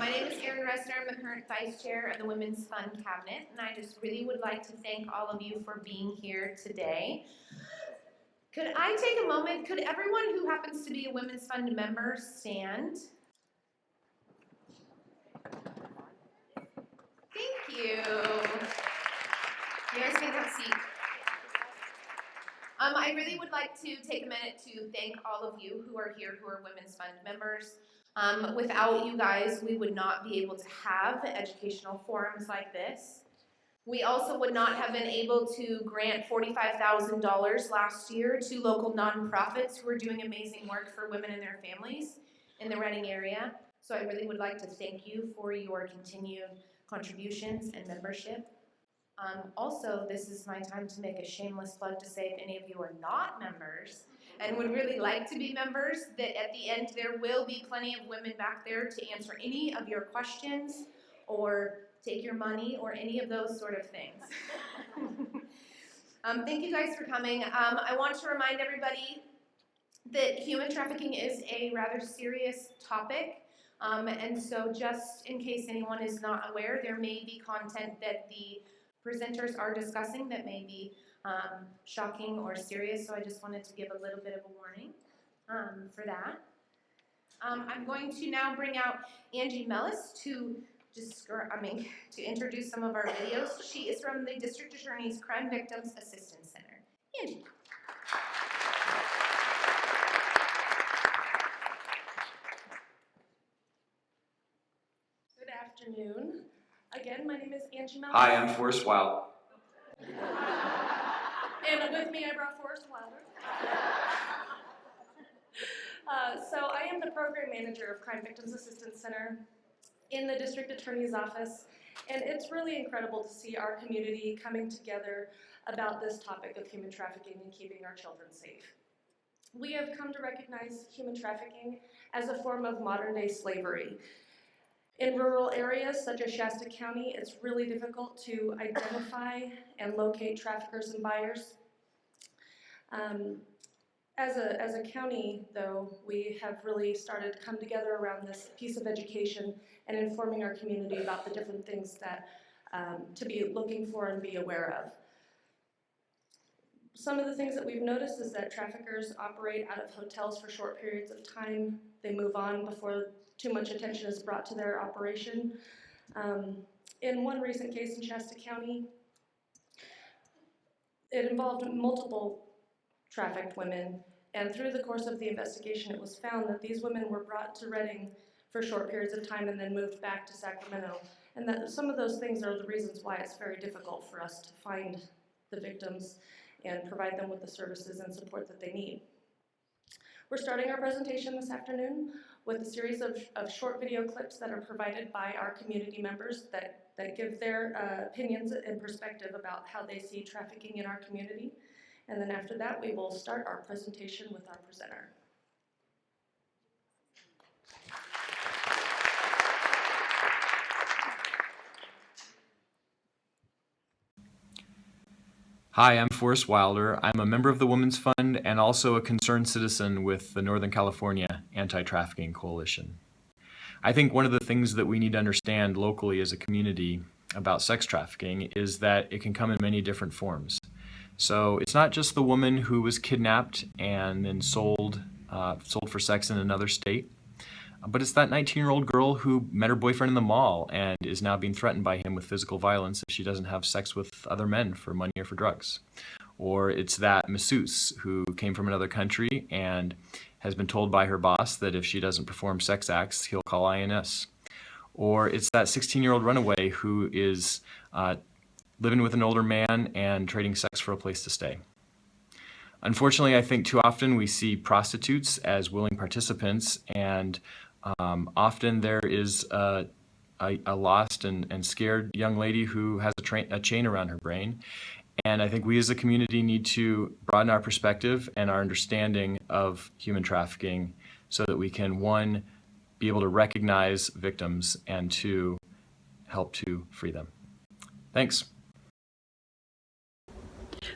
My name is Erin Ressner. I'm the current Vice Chair of the Women's Fund Cabinet, and I just really would like to thank all of you for being here today. Could I take a moment? Could everyone who happens to be a Women's Fund member stand? Thank you. You guys can have a seat. I really would like to take a minute to thank all of you who are here who are Women's Fund members. Without you guys, we would not be able to have educational forums like this. We also would not have been able to grant $45,000 last year to local nonprofits who are doing amazing work for women and their families in the Reading area. So I really would like to thank you for your continued contributions and membership. Also, this is my time to make a shameless plug to say if any of you are not members and would really like to be members, that at the end there will be plenty of women back there to answer any of your questions or take your money or any of those sort of things. Thank you guys for coming. I want to remind everybody that human trafficking is a rather serious topic. And so just in case anyone is not aware, there may be content that the presenters are discussing that may be shocking or serious, so I just wanted to give a little bit of a warning for that. I'm going to now bring out Angie Mellis to introduce some of our videos. She is from the District Attorney's Crime Victims Assistance Center. Angie. Good afternoon. Again, my name is Angie Mellis. Hi, I'm Forrest Wild. And with me, I brought Forrest Wilder. So I am the Program Manager of Crime Victims Assistance Center in the District Attorney's Office, and it's really incredible to see our community coming together about this topic of human trafficking and keeping our children safe. We have come to recognize human trafficking as a form of modern-day slavery. In rural areas such as Shasta County, it's really difficult to identify and locate traffickers and buyers. As a county, though, we have really started to come together around this piece of education and informing our community about the different things that to be looking for and be aware of. Some of the things that we've noticed is that traffickers operate out of hotels for short periods of time. They move on before too much attention is brought to their operation. In one recent case in Shasta County, it involved multiple trafficked women, and through the course of the investigation, it was found that these women were brought to Reading for short periods of time and then moved back to Sacramento, and that some of those things are the reasons why it's very difficult for us to find the victims and provide them with the services and support that they need. We're starting our presentation this afternoon with a series of short video clips that are provided by our community members that give their opinions and perspective about how they see trafficking in our community. And then after that, we will start our presentation with our presenter. Hi, I'm Forrest Wilder. I'm a member of the Women's Fund and also a concerned citizen with the Northern California Anti-Trafficking Coalition. I think one of the things that we need to understand locally as a community about sex trafficking is that it can come in many different forms. So it's not just the woman who was kidnapped and then sold for sex in another state, but it's that 19-year-old girl who met her boyfriend in the mall and is now being threatened by him with physical violence if she doesn't have sex with other men for money or for drugs. Or it's that masseuse who came from another country and has been told by her boss that if she doesn't perform sex acts, he'll call INS. Or it's that 16-year-old runaway who is living with an older man and trading sex for a place to stay. Unfortunately, I think too often we see prostitutes as willing participants, and often there is a lost and scared young lady who has a chain around her brain. And I think we as a community need to broaden our perspective and our understanding of human trafficking so that we can, one, be able to recognize victims, and two, help to free them. Thanks.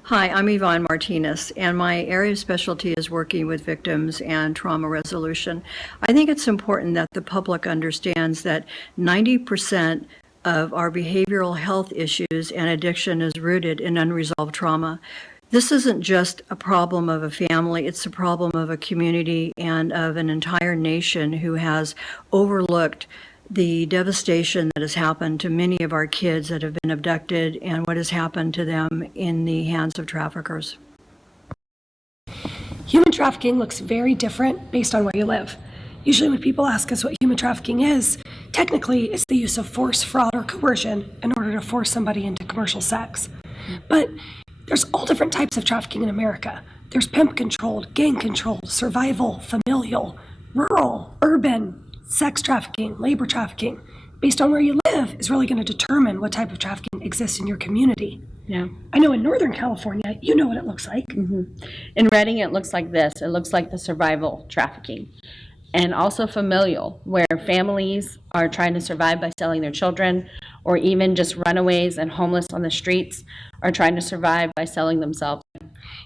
Hi, I'm Yvonne Martinez, and my area of specialty is working with victims and trauma resolution. I think it's important that the public understands that 90% of our behavioral health issues and addiction is rooted in unresolved trauma. This isn't just a problem of a family, it's a problem of a community and of an entire nation who has overlooked the devastation that has happened to many of our kids that have been abducted and what has happened to them in the hands of traffickers. Human trafficking looks very different based on where you live. Usually when people ask us what human trafficking is, technically it's the use of force, fraud, or coercion in order to force somebody into commercial sex. But there's all different types of trafficking in America. There's pimp-controlled, gang-controlled, survival, familial, rural, urban, sex trafficking, labor trafficking. Based on where you live is really going to determine what type of trafficking exists in your community. Yeah. I know in Northern California, you know what it looks like. In Reading, it looks like this. It looks like the survival trafficking. And also familial, where families are trying to survive by selling their children, or even just runaways and homeless on the streets are trying to survive by selling themselves.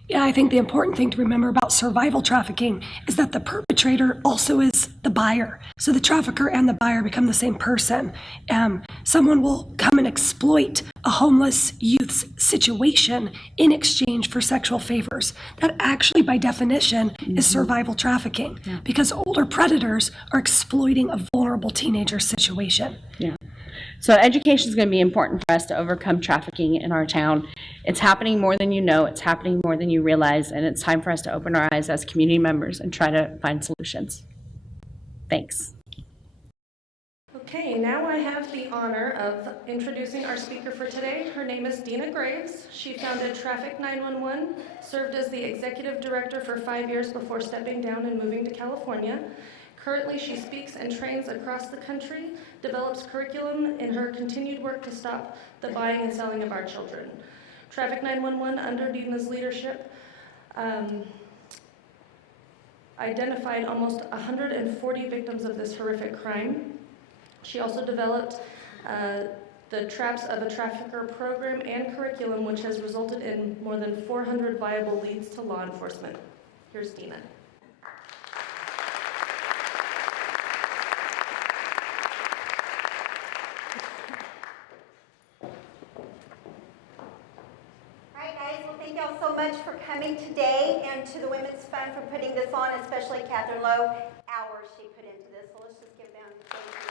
Yeah, I think the important thing to remember about survival trafficking is that the perpetrator also is the buyer. So the trafficker and the buyer become the same person. Someone will come and exploit a homeless youth's situation in exchange for sexual favors. That actually, by definition, is survival trafficking, because older predators are exploiting a vulnerable teenager's situation. Yeah. So education is going to be important for us to overcome trafficking in our town. It's happening more than you know, it's happening more than you realize, and it's time for us to open our eyes as community members and try to find solutions. Thanks. Okay, now I have the honor of introducing our speaker for today. Her name is Dina Graves. She founded Traffic 911, served as the executive director for 5 years before stepping down and moving to California. Currently, she speaks and trains across the country, develops curriculum in her continued work to stop the buying and selling of our children. Traffic 911, under Dina's leadership, identified almost 140 victims of this horrific crime. She also developed the Traps of a Trafficker program and curriculum, which has resulted in more than 400 viable leads to law enforcement. Here's Dina. Thank y'all so much for coming today, and to the Women's Fund for putting this on, especially Catherine Lowe. Hours she put into this, so let's just give down to thank you.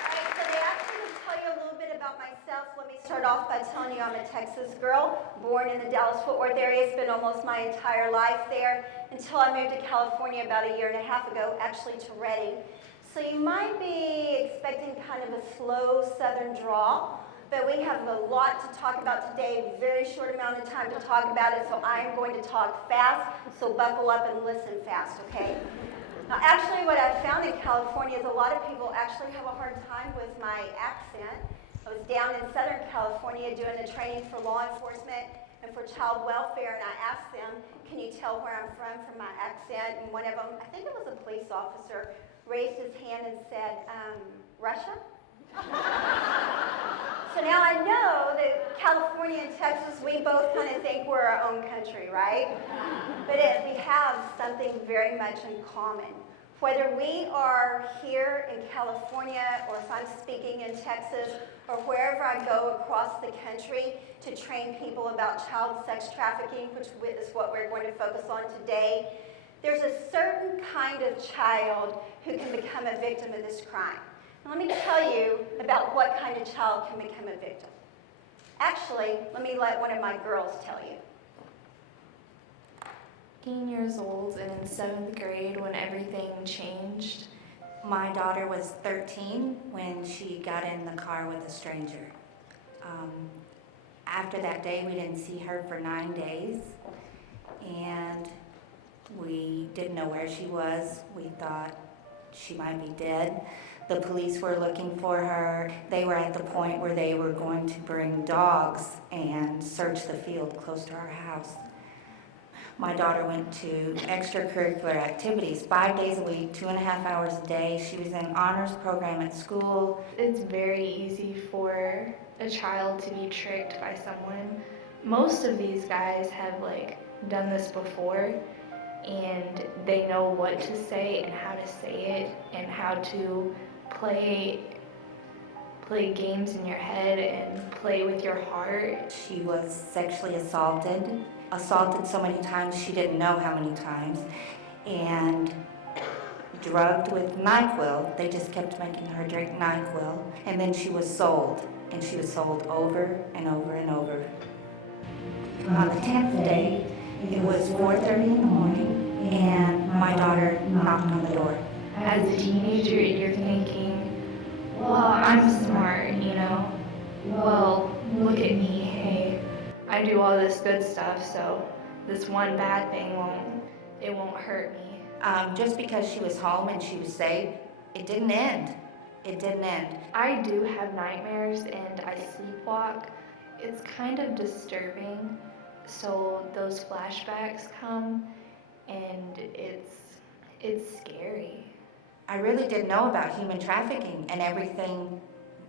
All right, so they asked me to tell you a little bit about myself. Let me start off by telling you I'm a Texas girl, born in the Dallas-Fort Worth area. Spent almost my entire life there until I moved to California about a year and a half ago, actually to Reading. So you might be expecting kind of a slow southern drawl. But we have a lot to talk about today, very short amount of time to talk about it, so I am going to talk fast, so buckle up and listen fast, okay? Now, actually, what I've found in California is a lot of people actually have a hard time with my accent. I was down in Southern California doing a training for law enforcement and for child welfare, and I asked them, can you tell where I'm from my accent? And one of them, I think it was a police officer, raised his hand and said, Russia? So now I know that California and Texas, we both kind of think we're our own country, right? But we have something very much in common. Whether we are here in California, or if I'm speaking in Texas, or wherever I go across the country to train people about child sex trafficking, which is what we're going to focus on today, there's a certain kind of child who can become a victim of this crime. Let me tell you about what kind of child can become a victim. Actually, let me let one of my girls tell you. 15 years old and in 7th grade when everything changed. My daughter was 13 when she got in the car with a stranger. After that day, we didn't see her for 9 days, and we didn't know where she was. We thought she might be dead. The police were looking for her. They were at the point where they were going to bring dogs and search the field close to our house. My daughter went to extracurricular activities 5 days a week, 2.5 hours a day. She was in honors program at school. It's very easy for a child to be tricked by someone. Most of these guys have like done this before, and they know what to say and how to say it and how to play games in your head and play with your heart. She was sexually assaulted so many times she didn't know how many times, and drugged with NyQuil. They just kept making her drink NyQuil, and then she was sold, and she was sold over and over and over. On the 10th day, it was 4:30 in the morning, and my daughter knocked on the door. As a teenager, you're thinking, well, I'm smart, you know? Well, look at me, hey, I do all this good stuff, so this one bad thing won't hurt me. Just because she was home and she was safe, it didn't end. It didn't end. I do have nightmares and I sleepwalk. It's kind of disturbing. So those flashbacks come and it's scary. I really didn't know about human trafficking and everything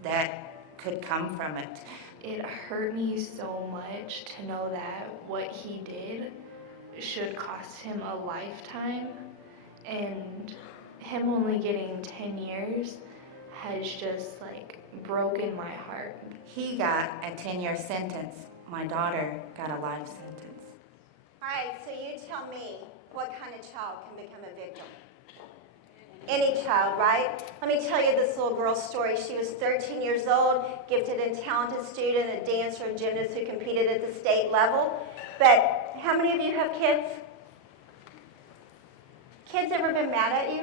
that could come from it. It hurt me so much to know that what he did should cost him a lifetime, and him only getting 10 years has just like broken my heart. He got a 10-year sentence. My daughter got a life sentence. All right, so you tell me what kind of child can become a victim? Any child, right? Let me tell you this little girl's story. She was 13 years old, gifted and talented student, a dancer and gymnast who competed at the state level. But how many of you have kids? Kids ever been mad at you?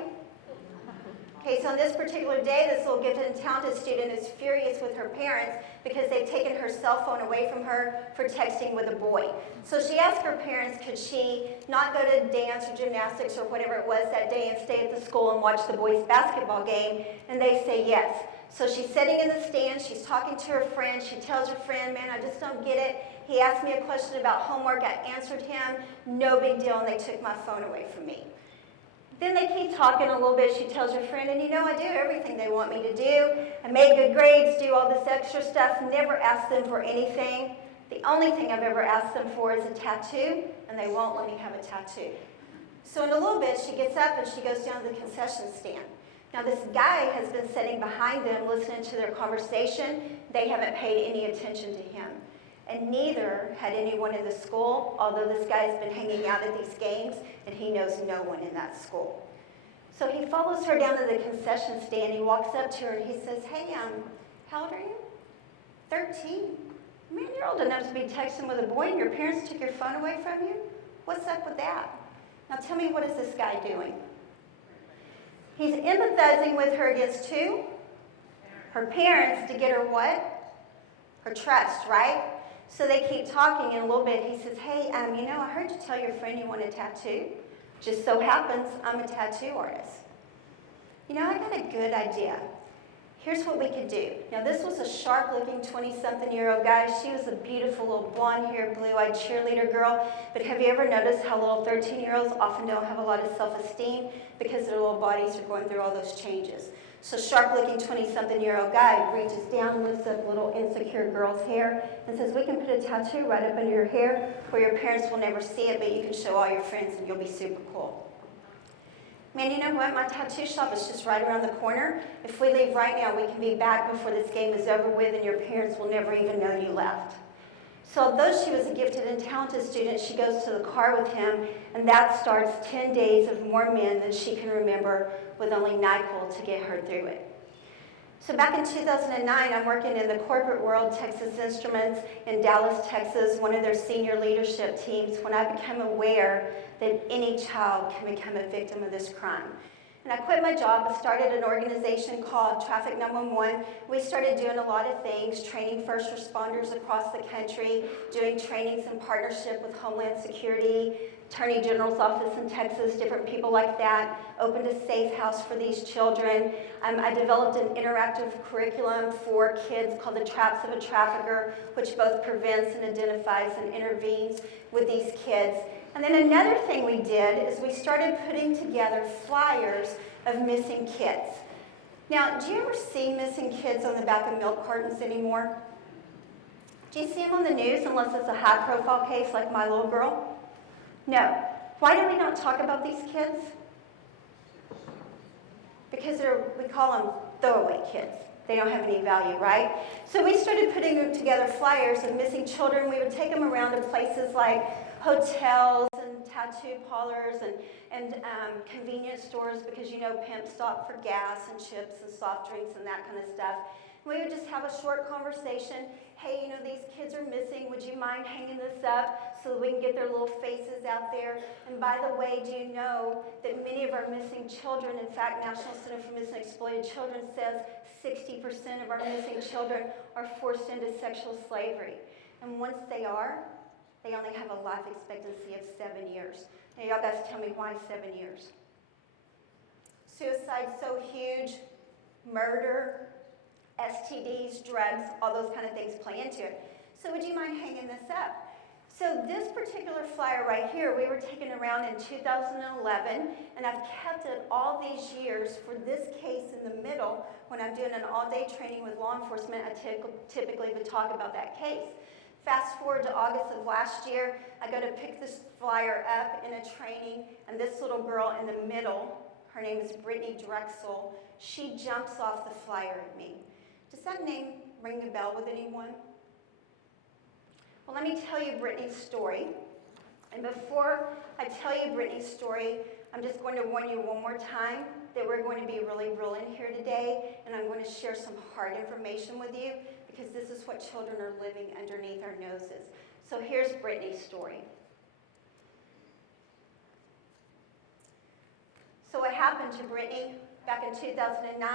Okay, so on this particular day, this little gifted and talented student is furious with her parents because they've taken her cell phone away from her for texting with a boy. So she asked her parents, could she not go to dance or gymnastics or whatever it was that day and stay at the school and watch the boys' basketball game? And they say yes. So she's sitting in the stands, she's talking to her friend, she tells her friend, man, I just don't get it. He asked me a question about homework, I answered him, no big deal, and they took my phone away from me. Then they keep talking a little bit. She tells her friend, and you know, I do everything they want me to do. I make good grades, do all this extra stuff, never ask them for anything. The only thing I've ever asked them for is a tattoo, and they won't let me have a tattoo. So in a little bit, she gets up and she goes down to the concession stand. Now this guy has been sitting behind them listening to their conversation. They haven't paid any attention to him. And neither had anyone in the school, although this guy's been hanging out at these games, and he knows no one in that school. So he follows her down to the concession stand. He walks up to her and he says, hey, how old are you? 13. Man, you're old enough to be texting with a boy and your parents took your phone away from you? What's up with that? Now tell me, what is this guy doing? He's empathizing with her against who? Her parents, to get her what? Her trust, right? So they keep talking, and in a little bit he says, hey, you know, I heard you tell your friend you want a tattoo. Just so happens I'm a tattoo artist. You know, I got a good idea. Here's what we could do. Now, this was a sharp-looking 20-something-year-old guy. She was a beautiful little blonde-haired, blue-eyed cheerleader girl. But have you ever noticed how little 13-year-olds often don't have a lot of self-esteem because their little bodies are going through all those changes? So sharp-looking 20-something-year-old guy reaches down, lifts up little insecure girl's hair, and says, we can put a tattoo right up under your hair where your parents will never see it, but you can show all your friends and you'll be super cool. Man, you know what? My tattoo shop is just right around the corner. If we leave right now, we can be back before this game is over with and your parents will never even know you left. So although she was a gifted and talented student, she goes to the car with him, and that starts 10 days of more men than she can remember with only NyQuil to get her through it. So back in 2009, I'm working in the corporate world, Texas Instruments in Dallas, Texas, one of their senior leadership teams, when I became aware that any child can become a victim of this crime. And I quit my job. I started an organization called Traffic 911. We started doing a lot of things, training first responders across the country, doing trainings in partnership with Homeland Security, Attorney General's office in Texas, different people like that, opened a safe house for these children. I developed an interactive curriculum for kids called The Traps of a Trafficker, which both prevents and identifies and intervenes with these kids. And then another thing we did is we started putting together flyers of missing kids. Now, do you ever see missing kids on the back of milk cartons anymore? Do you see them on the news unless it's a high-profile case like my little girl? No. Why do we not talk about these kids? Because we call them throwaway kids. They don't have any value, right? So we started putting together flyers of missing children. We would take them around to places like hotels and tattoo parlors and convenience stores, because you know pimps stop for gas and chips and soft drinks and that kind of stuff. We would just have a short conversation. Hey, you know, these kids are missing. Would you mind hanging this up so that we can get their little faces out there? And by the way, do you know that many of our missing children, in fact, National Center for Missing and Exploited Children says 60% of our missing children are forced into sexual slavery. And once they are, they only have a life expectancy of 7 years. Now, y'all guys tell me why 7 years? Suicide's so huge, murder, STDs, drugs, all those kind of things play into it. So would you mind hanging this up? So this particular flyer right here, we were taken around in 2011, and I've kept it all these years for this case in the middle. When I'm doing an all-day training with law enforcement, I typically would talk about that case. Fast forward to August of last year, I go to pick this flyer up in a training, and this little girl in the middle, her name is Brittany Drexel, she jumps off the flyer at me. Does that name ring a bell with anyone? Well, let me tell you Brittany's story. And before I tell you Brittany's story, I'm just going to warn you one more time that we're going to be really real in here today, and I'm going to share some hard information with you, because this is what children are living underneath our noses. So here's Brittany's story. So what happened to Brittany back in 2009,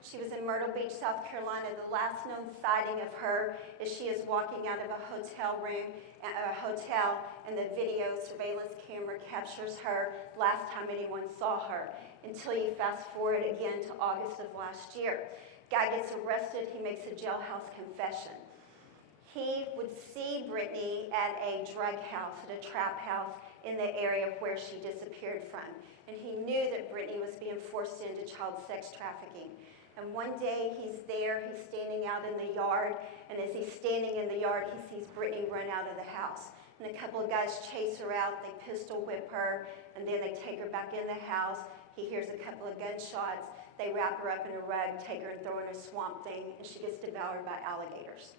she was in Myrtle Beach, South Carolina. The last known sighting of her is she is walking out of a hotel room, and the video surveillance camera captures her last time anyone saw her, until you fast forward again to August of last year. Guy gets arrested, he makes a jailhouse confession. He would see Brittany at a drug house, at a trap house in the area where she disappeared from. And he knew that Brittany was being forced into child sex trafficking. And one day he's there, he's standing out in the yard, and as he's standing in the yard, he sees Brittany run out of the house. And a couple of guys chase her out, they pistol whip her, and then they take her back in the house. He hears a couple of gunshots, they wrap her up in a rug, take her and throw her in a swamp thing, and she gets devoured by alligators.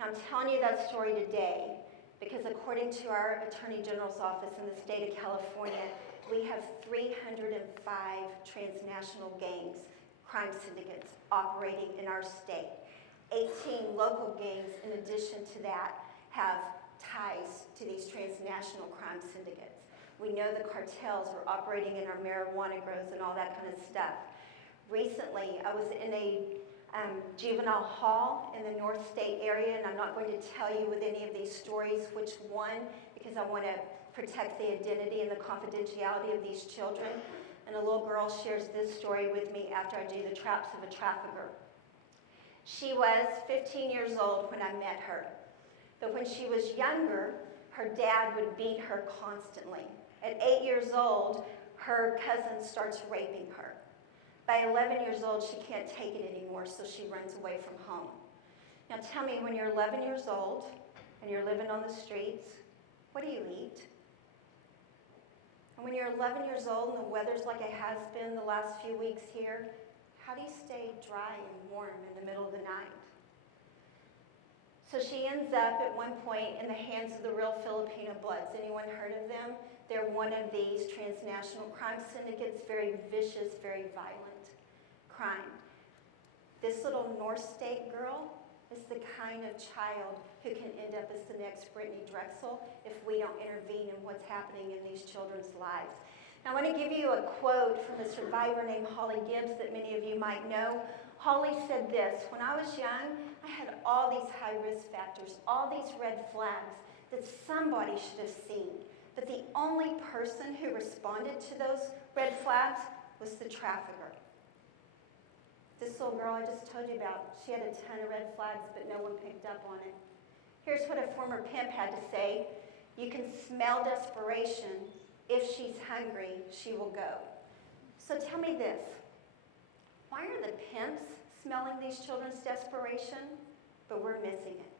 Now I'm telling you that story today because according to our Attorney General's office in the state of California, we have 305 transnational gangs, crime syndicates operating in our state. 18 local gangs, in addition to that, have ties to these transnational crime syndicates. We know the cartels are operating in our marijuana grows and all that kind of stuff. Recently, I was in a juvenile hall in the North State area, and I'm not going to tell you with any of these stories which one, because I want to protect the identity and the confidentiality of these children. And a little girl shares this story with me after I do the traps of a trafficker. She was 15 years old when I met her. But when she was younger, her dad would beat her constantly. At 8 years old, her cousin starts raping her. By 11 years old, she can't take it anymore, so she runs away from home. Now tell me, when you're 11 years old and you're living on the streets, what do you eat? And when you're 11 years old and the weather's like it has been the last few weeks here, how do you stay dry and warm in the middle of the night? So she ends up at one point in the hands of the real Filipino Bloods. Anyone heard of them? They're one of these transnational crime syndicates, very vicious, very violent crime. This little North State girl is the kind of child who can end up as the next Brittany Drexel if we don't intervene in what's happening in these children's lives. Now, I want to give you a quote from a survivor named Holly Gibbs that many of you might know. Holly said this: "When I was young, I had all these high-risk factors, all these red flags that somebody should have seen. But the only person who responded to those red flags was the trafficker." This little girl I just told you about, she had a ton of red flags, but no one picked up on it. Here's what a former pimp had to say: "You can smell desperation. If she's hungry, she will go." So tell me this: why are the pimps smelling these children's desperation, but we're missing it?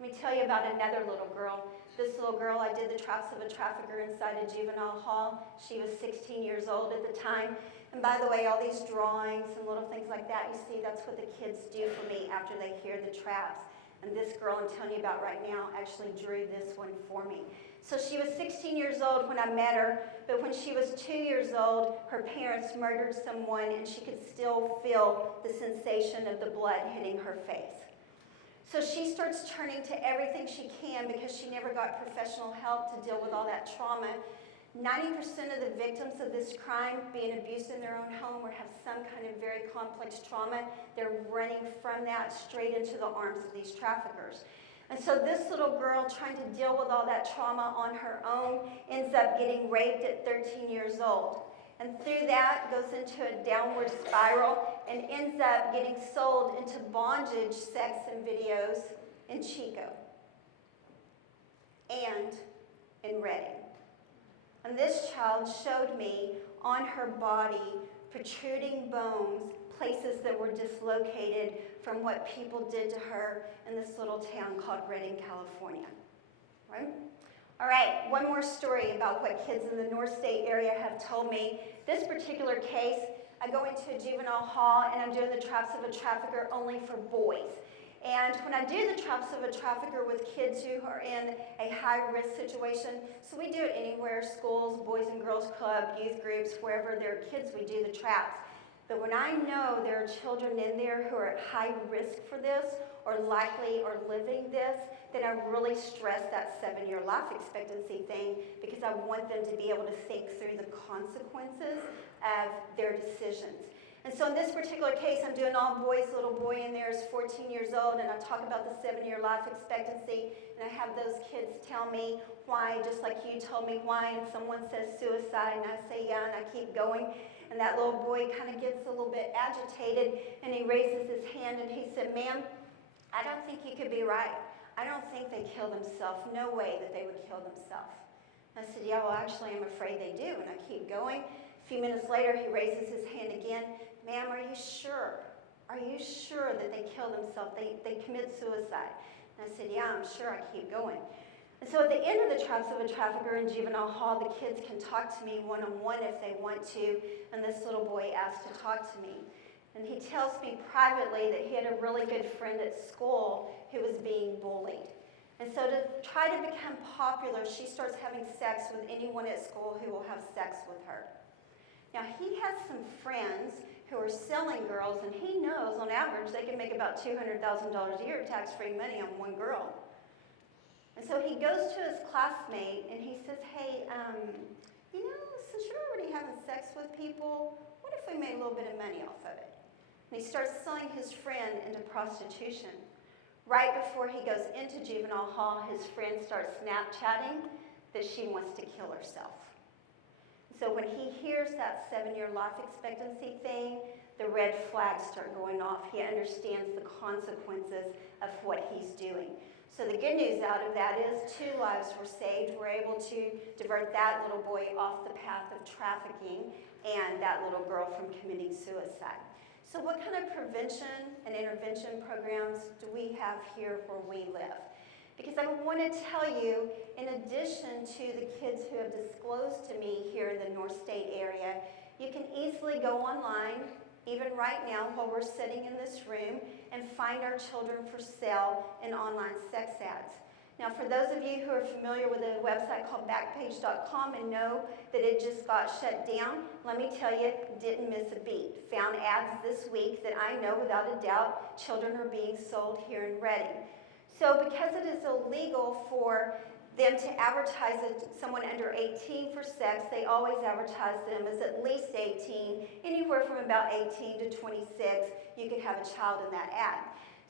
Let me tell you about another little girl. This little girl, I did the traps of a trafficker inside a juvenile hall. She was 16 years old at the time. And by the way, all these drawings and little things like that, you see, that's what the kids do for me after they hear the traps. And this girl I'm telling you about right now actually drew this one for me. So she was 16 years old when I met her, but when she was 2 years old, her parents murdered someone and she could still feel the sensation of the blood hitting her face. So she starts turning to everything she can because she never got professional help to deal with all that trauma. 90% of the victims of this crime, being abused in their own home or have some kind of very complex trauma, they're running from that straight into the arms of these traffickers. And so this little girl, trying to deal with all that trauma on her own, ends up getting raped at 13 years old. And through that goes into a downward spiral and ends up getting sold into bondage, sex, and videos in Chico and in Redding. And this child showed me on her body protruding bones, places that were dislocated from what people did to her in this little town called Redding, California. Right? All right, one more story about what kids in the North State area have told me. This particular case, I go into a juvenile hall and I'm doing the traps of a trafficker only for boys. And when I do the traps of a trafficker with kids who are in a high-risk situation, so we do it anywhere, schools, Boys and Girls Club, youth groups, wherever there are kids, we do the traps. But when I know there are children in there who are at high risk for this, or likely or living this, then I really stress that 7-year life expectancy thing because I want them to be able to think through the consequences of their decisions. And so in this particular case, I'm doing all boys. Little boy in there is 14 years old, and I talk about the 7-year life expectancy, and I have those kids tell me why, just like you told me why, and someone says suicide, and I say yeah, and I keep going. And that little boy kind of gets a little bit agitated, and he raises his hand, and he said, "Ma'am, I don't think you could be right. I don't think they kill themselves. No way that they would kill themselves." I said, "Yeah, well, actually, I'm afraid they do," and I keep going. A few minutes later, he raises his hand again. "Ma'am, are you sure? Are you sure that they kill themselves? They commit suicide?" And I said, "Yeah, I'm sure." I keep going. And so at the end of the traps of a trafficker in juvenile hall, the kids can talk to me one-on-one if they want to, and this little boy asked to talk to me. And he tells me privately that he had a really good friend at school who was being bullied. And so to try to become popular, she starts having sex with anyone at school who will have sex with her. Now, he has some friends who are selling girls, and he knows on average they can make about $200,000 a year tax-free money on one girl. And so he goes to his classmate and he says, "Hey, since you're already having sex with people, what if we made a little bit of money off of it?" And he starts selling his friend into prostitution. Right before he goes into juvenile hall, his friend starts Snapchatting that she wants to kill herself. So when he hears that 7-year life expectancy thing, the red flags start going off. He understands the consequences of what he's doing. So the good news out of that is 2 lives were saved. We're able to divert that little boy off the path of trafficking and that little girl from committing suicide. So what kind of prevention and intervention programs do we have here where we live? Because I want to tell you, in addition to the kids who have disclosed to me here in the North State area, you can easily go online, even right now while we're sitting in this room, and find our children for sale in online sex ads. Now, for those of you who are familiar with a website called Backpage.com and know that it just got shut down, let me tell you, didn't miss a beat. Found ads this week that I know without a doubt children are being sold here in Redding. So because it is illegal for them to advertise someone under 18 for sex, they always advertise them as at least 18, anywhere from about 18 to 26, you could have a child in that ad.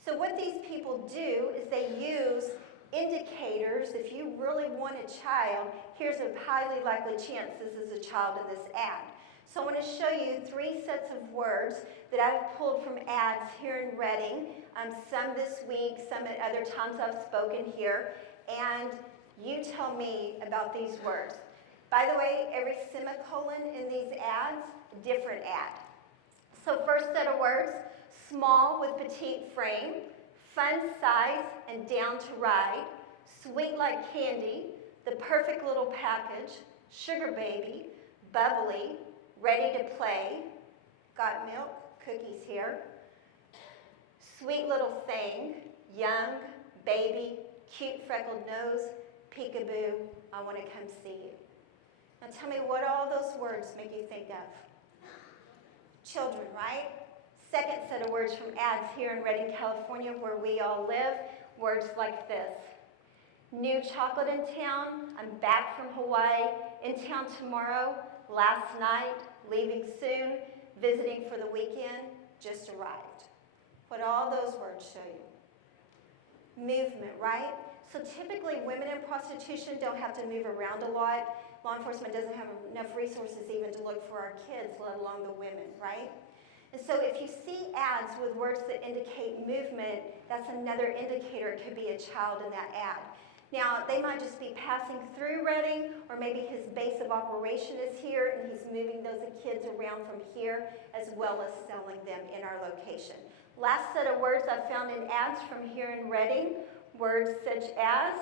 So what these people do is they use indicators. If you really want a child, here's a highly likely chance this is a child in this ad. So I want to show you 3 sets of words that I've pulled from ads here in Redding, some this week, some at other times I've spoken here, and you tell me about these words. By the way, every semicolon in these ads, different ad. So first set of words, small with petite frame, fun size and down to ride, sweet like candy, the perfect little package, sugar baby, bubbly, ready to play, got milk, cookies here, sweet little thing, young, baby, cute freckled nose, peekaboo, I want to come see you. Now tell me what all those words make you think of. Children, right? Second set of words from ads here in Redding, California, where we all live, words like this. New chocolate in town, I'm back from Hawaii, in town tomorrow, last night, leaving soon, visiting for the weekend, just arrived. What all those words show you. Movement, right? So typically women in prostitution don't have to move around a lot. Law enforcement doesn't have enough resources even to look for our kids, let alone the women, right? And so if you see ads with words that indicate movement, that's another indicator. It could be a child in that ad. Now, they might just be passing through Redding, or maybe his base of operation is here, and he's moving those kids around from here, as well as selling them in our location. Last set of words I found in ads from here in Redding, words such as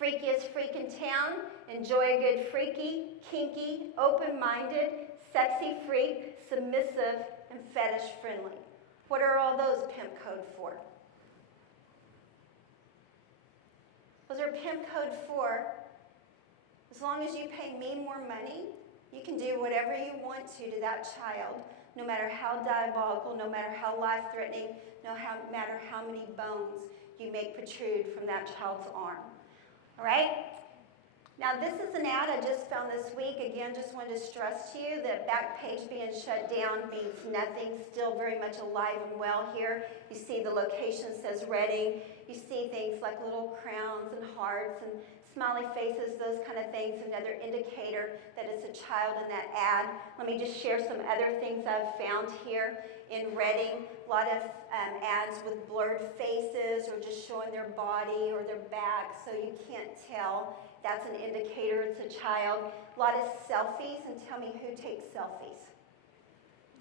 freakiest freak in town, enjoy a good freaky, kinky, open-minded, sexy freak, submissive, and fetish friendly. What are all those pimp code for? Those are pimp code for, as long as you pay me more money, you can do whatever you want to that child, no matter how diabolical, no matter how life-threatening, no matter how many bones you make protrude from that child's arm. All right? Now, this is an ad I just found this week. Again, just wanted to stress to you that Backpage being shut down means nothing. Still very much alive and well here. You see the location says Redding. You see things like little crowns and hearts and smiley faces, those kind of things, another indicator that it's a child in that ad. Let me just share some other things I've found here in Redding. A lot of ads with blurred faces or just showing their body or their back so you can't tell. That's an indicator it's a child. A lot of selfies, and tell me who takes selfies.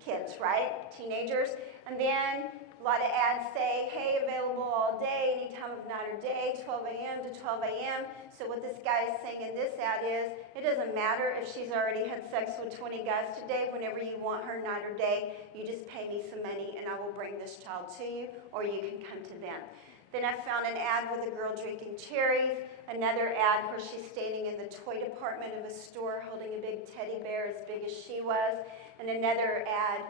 Kids, right? Teenagers. And then a lot of ads say, hey, available all day, any time of night or day, 12 a.m. to 12 a.m. So what this guy is saying in this ad is, it doesn't matter if she's already had sex with 20 guys today, whenever you want her night or day, you just pay me some money and I will bring this child to you, or you can come to them. Then I found an ad with a girl drinking cherries, another ad where she's standing in the toy department of a store holding a big teddy bear as big as she was, and another ad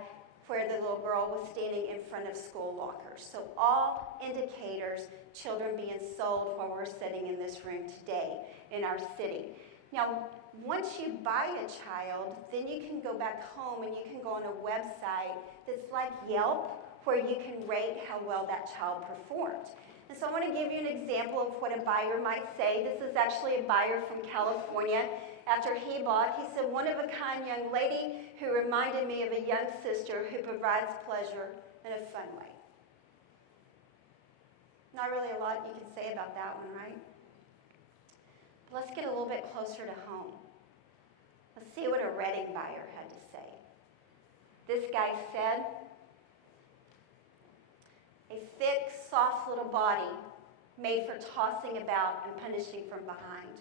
where the little girl was standing in front of school lockers. So all indicators, children being sold while we're sitting in this room today in our city. Now, once you buy a child, then you can go back home and you can go on a website that's like Yelp, where you can rate how well that child performed. And so I want to give you an example of what a buyer might say. This is actually a buyer from California. After he bought, he said, one-of-a-kind young lady who reminded me of a young sister who provides pleasure in a fun way. Not really a lot you can say about that one, right? But let's get a little bit closer to home. Let's see what a Redding buyer had to say. This guy said, a thick, soft little body made for tossing about and punishing from behind.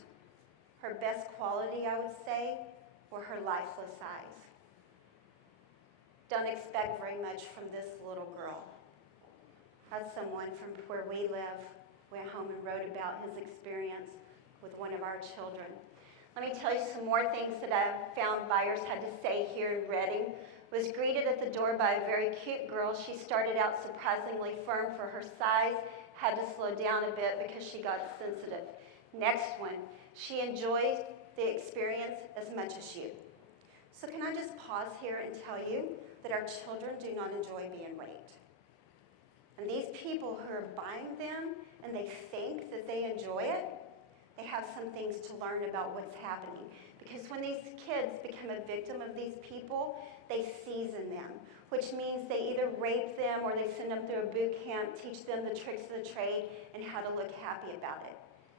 Her best quality, I would say, were her lifeless eyes. Don't expect very much from this little girl. That's someone from where we live, went home and wrote about his experience with one of our children. Let me tell you some more things that I've found buyers had to say here in Redding. Was greeted at the door by a very cute girl. She started out surprisingly firm for her size, had to slow down a bit because she got sensitive. Next one, she enjoyed the experience as much as you. So can I just pause here and tell you that our children do not enjoy being raped. And these people who are buying them and they think that they enjoy it, they have some things to learn about what's happening. Because when these kids become a victim of these people, they season them, which means they either rape them or they send them through a boot camp, teach them the tricks of the trade and how to look happy about it.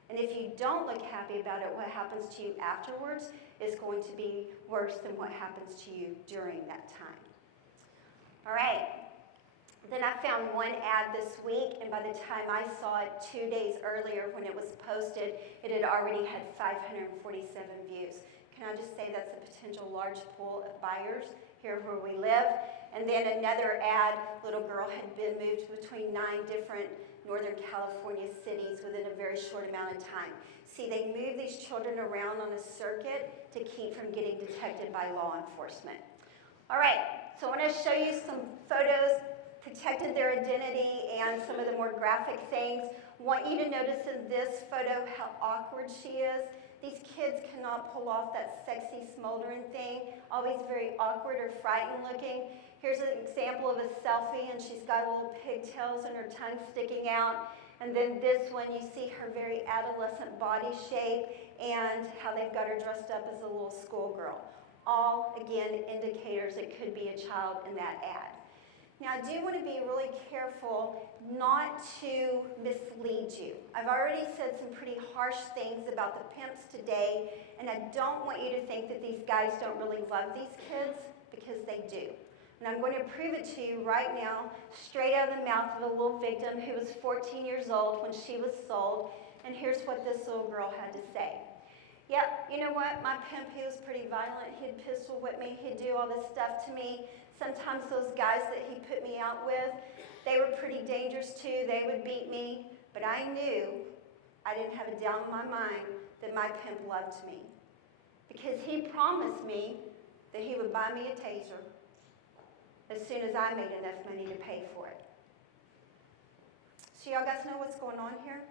And if you don't look happy about it, what happens to you afterwards is going to be worse than what happens to you during that time. All right. Then I found one ad this week, and by the time I saw it 2 days earlier when it was posted, it had already had 547 views. Can I just say that's a potential large pool of buyers here where we live? And then another ad, little girl had been moved between 9 different Northern California cities within a very short amount of time. See, they move these children around on a circuit to keep from getting detected by law enforcement. All right, so I want to show you some photos, protected their identity, and some of the more graphic things. Want you to notice in this photo how awkward she is. These kids cannot pull off that sexy smoldering thing, always very awkward or frightened looking. Here's an example of a selfie, and she's got little pigtails and her tongue sticking out. And then this one, you see her very adolescent body shape and how they've got her dressed up as a little schoolgirl. All, again, indicators it could be a child in that ad. Now, I do want to be really careful not to mislead you. I've already said some pretty harsh things about the pimps today, and I don't want you to think that these guys don't really love these kids, because they do. And I'm going to prove it to you right now, straight out of the mouth of a little victim who was 14 years old when she was sold, and here's what this little girl had to say. Yep, you know what, my pimp, he was pretty violent. He'd pistol whip me, he'd do all this stuff to me. Sometimes those guys that he put me out with, they were pretty dangerous too. They would beat me, but I knew, I didn't have it down in my mind, that my pimp loved me. Because he promised me that he would buy me a taser as soon as I made enough money to pay for it. So y'all guys know what's going on here?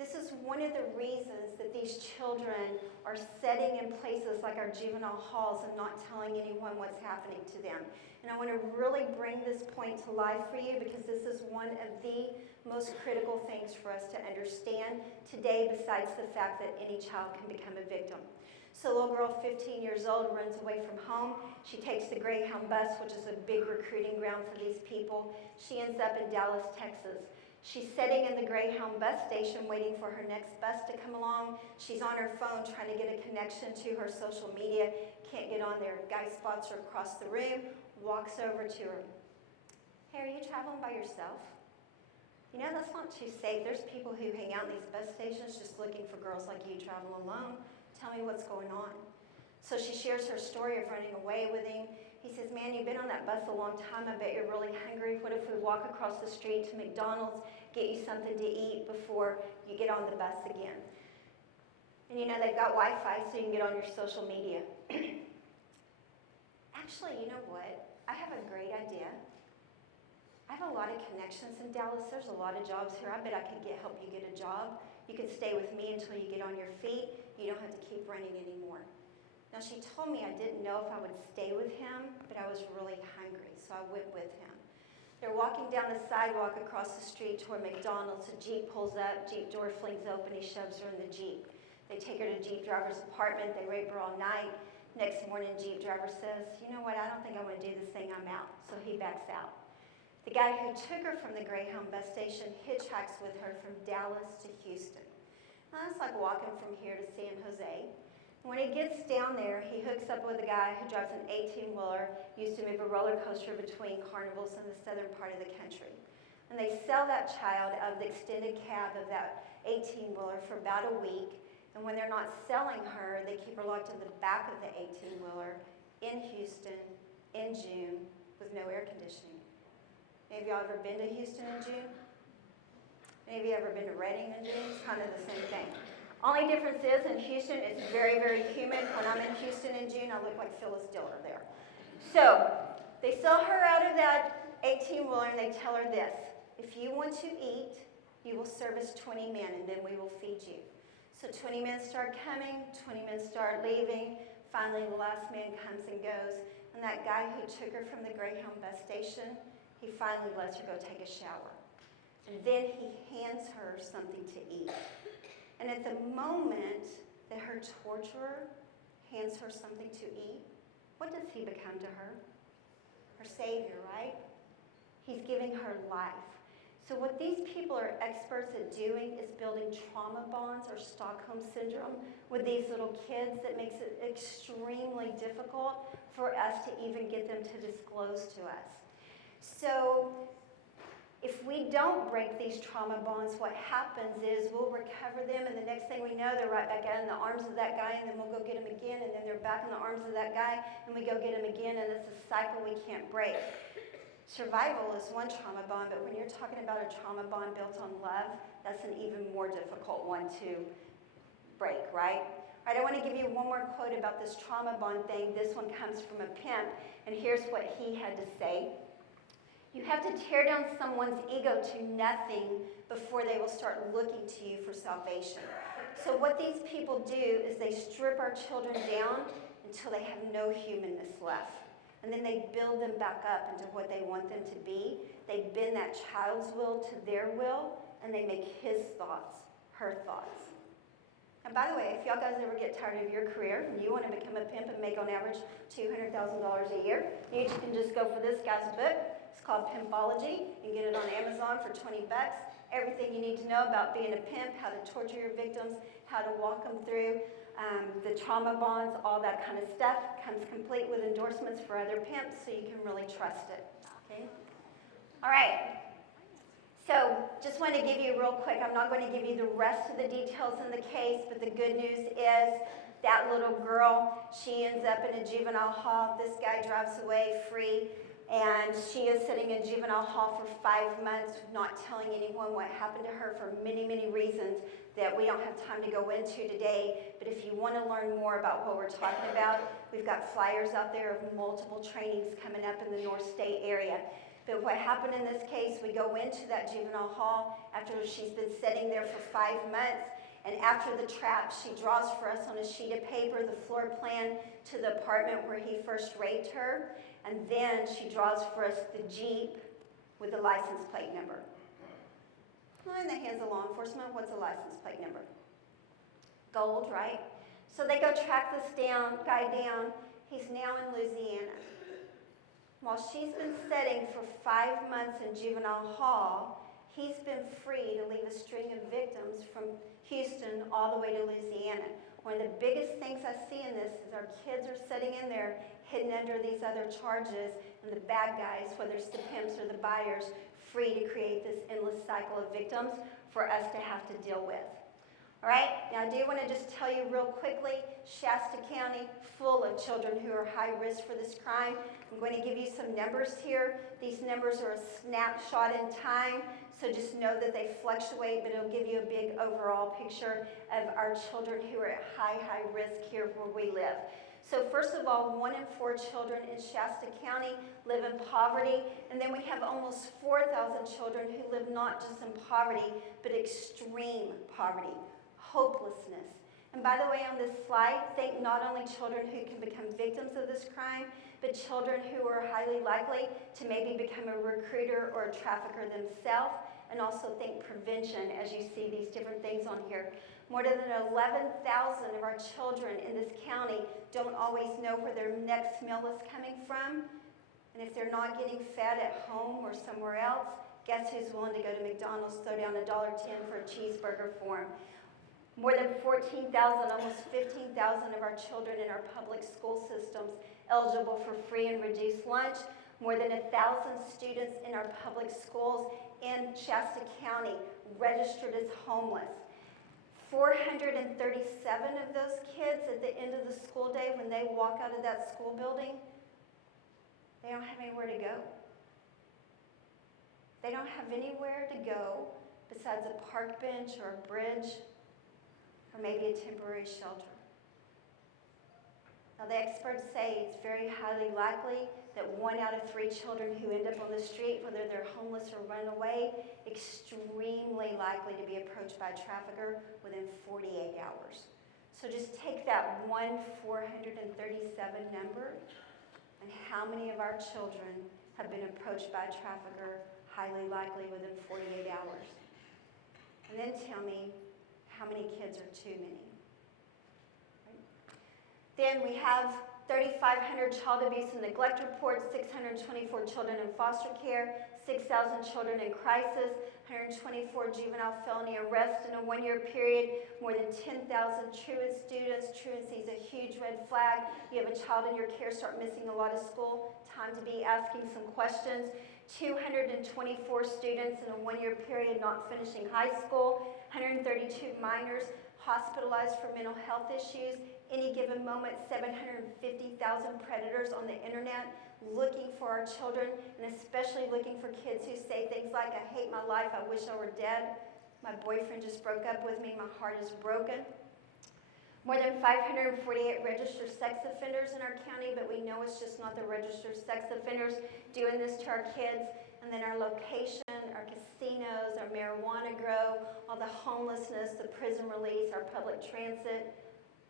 This is one of the reasons that these children are sitting in places like our juvenile halls and not telling anyone what's happening to them. And I want to really bring this point to life for you, because this is one of the most critical things for us to understand today, besides the fact that any child can become a victim. So a little girl, 15 years old, runs away from home. She takes the Greyhound bus, which is a big recruiting ground for these people. She ends up in Dallas, Texas. She's sitting in the Greyhound bus station waiting for her next bus to come along. She's on her phone trying to get a connection to her social media. Can't get on there. Guy spots her across the room, walks over to her. Hey, are you traveling by yourself? You know, that's not too safe. There's people who hang out in these bus stations just looking for girls like you traveling alone. Tell me what's going on. So she shares her story of running away with him. He says, man, you've been on that bus a long time. I bet you're really hungry. What if we walk across the street to McDonald's, get you something to eat before you get on the bus again? And you know, they've got Wi-Fi so you can get on your social media. Actually, you know what? I have a great idea. I have a lot of connections in Dallas. There's a lot of jobs here. I bet I could help you get a job. You can stay with me until you get on your feet. You don't have to keep running anymore. Now, she told me I didn't know if I would stay with him, but I was really hungry, so I went with him. They're walking down the sidewalk across the street toward McDonald's. A Jeep pulls up, Jeep door flings open, he shoves her in the Jeep. They take her to Jeep driver's apartment, they rape her all night. Next morning, Jeep driver says, you know what, I don't think I want to do this thing, I'm out. So he backs out. The guy who took her from the Greyhound bus station hitchhikes with her from Dallas to Houston. Now, that's like walking from here to San Jose. When he gets down there, he hooks up with a guy who drives an 18-wheeler used to move a roller coaster between carnivals in the southern part of the country. And they sell that child out of the extended cab of that 18-wheeler for about a week. And when they're not selling her, they keep her locked in the back of the 18-wheeler in Houston in June with no air conditioning. Any of y'all ever been to Houston in June? Any of you ever been to Redding in June? It's kind of the same thing. Only difference is in Houston, it's very, very humid. When I'm in Houston in June, I look like Phyllis Diller there. So they sell her out of that 18-wheeler and they tell her this: if you want to eat, you will service 20 men and then we will feed you. So 20 men start coming, 20 men start leaving. Finally, the last man comes and goes. And that guy who took her from the Greyhound bus station, he finally lets her go take a shower. And then he hands her something to eat. And at the moment that her torturer hands her something to eat, what does he become to her? Her savior, right? He's giving her life. So what these people are experts at doing is building trauma bonds or Stockholm syndrome with these little kids that makes it extremely difficult for us to even get them to disclose to us. So if we don't break these trauma bonds, what happens is we'll recover them, and the next thing we know, they're right back out in the arms of that guy, and then we'll go get them again, and then they're back in the arms of that guy, and we go get them again, and it's a cycle we can't break. Survival is one trauma bond, but when you're talking about a trauma bond built on love, that's an even more difficult one to break, right? All right, I want to give you one more quote about this trauma bond thing. This one comes from a pimp, and here's what he had to say. You have to tear down someone's ego to nothing before they will start looking to you for salvation. So what these people do is they strip our children down until they have no humanness left. And then they build them back up into what they want them to be. They bend that child's will to their will, and they make his thoughts her thoughts. And by the way, if y'all guys ever get tired of your career and you want to become a pimp and make on average $200,000 a year, you can just go for this guy's book. It's called Pimpology. You can get it on Amazon for $20. Everything you need to know about being a pimp, how to torture your victims, how to walk them through the trauma bonds, all that kind of stuff. Comes complete with endorsements for other pimps, so you can really trust it. Okay? All right. So just want to give you real quick, I'm not going to give you the rest of the details in the case, but the good news is that little girl, she ends up in a juvenile hall. This guy drives away free. And she is sitting in juvenile hall for 5 months, not telling anyone what happened to her for many, many reasons that we don't have time to go into today. But if you want to learn more about what we're talking about, we've got flyers out there of multiple trainings coming up in the North State area. But what happened in this case, we go into that juvenile hall after she's been sitting there for 5 months. And after the trap, she draws for us on a sheet of paper the floor plan to the apartment where he first raped her. And then she draws for us the Jeep with the license plate number. Well, in the hands of law enforcement, what's a license plate number? Gold, right? So they go track this guy down. He's now in Louisiana. While she's been sitting for 5 months in juvenile hall, he's been free to leave a string of victims from Houston all the way to Louisiana. One of the biggest things I see in this is our kids are sitting in there hidden under these other charges, and the bad guys, whether it's the pimps or the buyers, free to create this endless cycle of victims for us to have to deal with. All right, now I do want to just tell you real quickly, Shasta County, full of children who are high risk for this crime. I'm going to give you some numbers here. These numbers are a snapshot in time, so just know that they fluctuate, but it'll give you a big overall picture of our children who are at high risk here where we live. So first of all, 1 in 4 children in Shasta County live in poverty, and then we have almost 4,000 children who live not just in poverty, but extreme poverty, hopelessness. And by the way, on this slide, think not only children who can become victims of this crime, but children who are highly likely to maybe become a recruiter or a trafficker themselves, and also think prevention as you see these different things on here. More than 11,000 of our children in this county don't always know where their next meal is coming from. And if they're not getting fed at home or somewhere else, guess who's willing to go to McDonald's, throw down $1.10 for a cheeseburger for them? More than 14,000, almost 15,000 of our children in our public school systems eligible for free and reduced lunch. More than 1,000 students in our public schools in Shasta County registered as homeless. 437 of those kids at the end of the school day, when they walk out of that school building, they don't have anywhere to go. They don't have anywhere to go besides a park bench or a bridge or maybe a temporary shelter. Now, the experts say it's very highly likely that 1 out of 3 children who end up on the street, whether they're homeless or run away, extremely likely to be approached by a trafficker within 48 hours. So just take that 437 number and how many of our children have been approached by a trafficker, highly likely within 48 hours. And then tell me how many kids are too many. Right? Then we have 3,500 child abuse and neglect reports, 624 children in foster care, 6,000 children in crisis, 124 juvenile felony arrests in a 1-year period, more than 10,000 truant students. Truancy is a huge red flag. You have a child in your care start missing a lot of school, time to be asking some questions. 224 students in a one-year period not finishing high school, 132 minors hospitalized for mental health issues. Any given moment, 750,000 predators on the internet looking for our children, and especially looking for kids who say things like, I hate my life, I wish I were dead. My boyfriend just broke up with me, my heart is broken. More than 548 registered sex offenders in our county, but we know it's just not the registered sex offenders doing this to our kids. And then our location, our casinos, our marijuana grow, all the homelessness, the prison release, our public transit,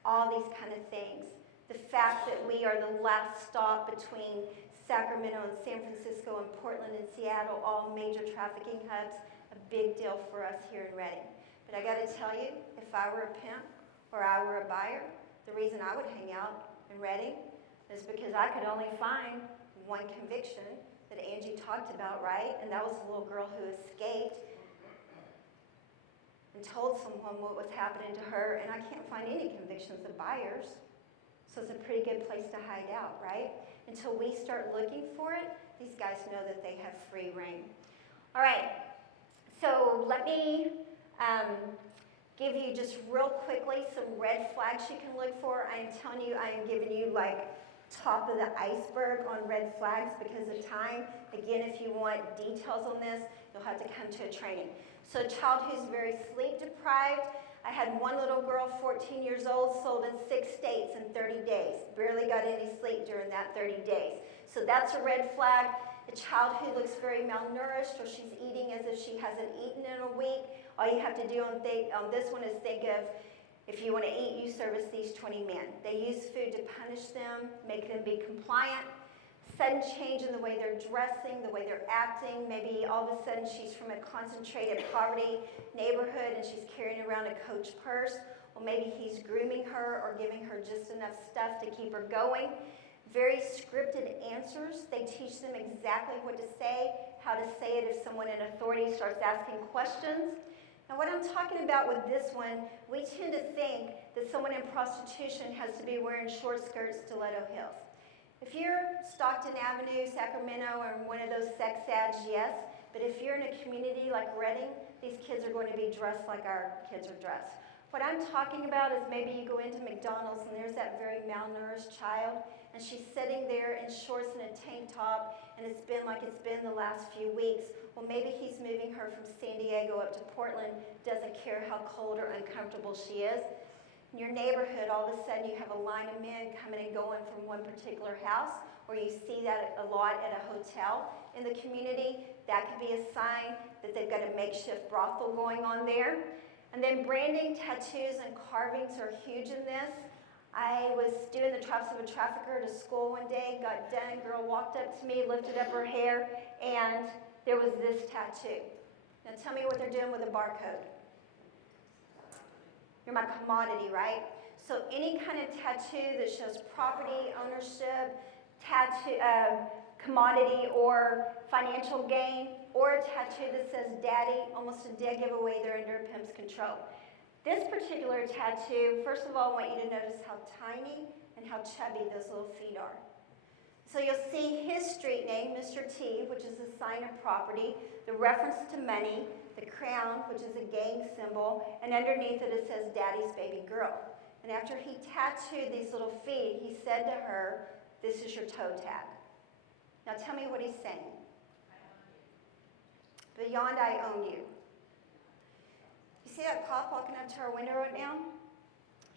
all these kind of things. The fact that we are the last stop between Sacramento and San Francisco and Portland and Seattle, all major trafficking hubs, a big deal for us here in Redding. But I gotta tell you, if I were a pimp or I were a buyer, the reason I would hang out in Redding is because I could only find one conviction that Angie talked about, right? And that was the little girl who escaped and told someone what was happening to her, and I can't find any convictions of buyers. So it's a pretty good place to hide out, right? Until we start looking for it, these guys know that they have free reign. All right, so let me give you just real quickly some red flags you can look for. I am telling you, I am giving you like top of the iceberg on red flags because of time. Again, if you want details on this, you'll have to come to a training. So a child who's very sleep deprived. I had one little girl, 14 years old, sold in 6 states in 30 days. Barely got any sleep during that 30 days. So that's a red flag. A child who looks very malnourished or she's eating as if she hasn't eaten in a week. All you have to do on this one is think of, if you want to eat, you service these 20 men. They use food to punish them, make them be compliant. Sudden change in the way they're dressing, the way they're acting. Maybe all of a sudden she's from a concentrated poverty neighborhood and she's carrying around a Coach purse. Well, maybe he's grooming her or giving her just enough stuff to keep her going. Very scripted answers. They teach them exactly what to say, how to say it if someone in authority starts asking questions. Now, what I'm talking about with this one, we tend to think that someone in prostitution has to be wearing short skirts, stiletto heels. If you're Stockton Avenue, Sacramento, or one of those sex ads, yes. But if you're in a community like Redding, these kids are going to be dressed like our kids are dressed. What I'm talking about is maybe you go into McDonald's and there's that very malnourished child, and she's sitting there in shorts and a tank top, and it's been like it's been the last few weeks. Well, maybe he's moving her from San Diego up to Portland, doesn't care how cold or uncomfortable she is. In your neighborhood, all of a sudden you have a line of men coming and going from one particular house, or you see that a lot at a hotel in the community. That could be a sign that they've got a makeshift brothel going on there. And then branding, tattoos, and carvings are huge in this. I was doing the Traps of a Trafficker to school one day, got done, girl walked up to me, lifted up her hair, and there was this tattoo. Now tell me what they're doing with a barcode. You're my commodity, right? So any kind of tattoo that shows property, ownership, tattoo, commodity, or financial gain, or a tattoo that says daddy, almost a dead giveaway they're under a pimp's control. This particular tattoo, first of all, I want you to notice how tiny and how chubby those little feet are. So you'll see his street name, Mr. T, which is a sign of property, the reference to money, the crown, which is a gang symbol, and underneath it says daddy's baby girl. And after he tattooed these little feet, he said to her, this is your toe tag. Now tell me what he's saying. Beyond I own you. You see that cop walking up to our window right now?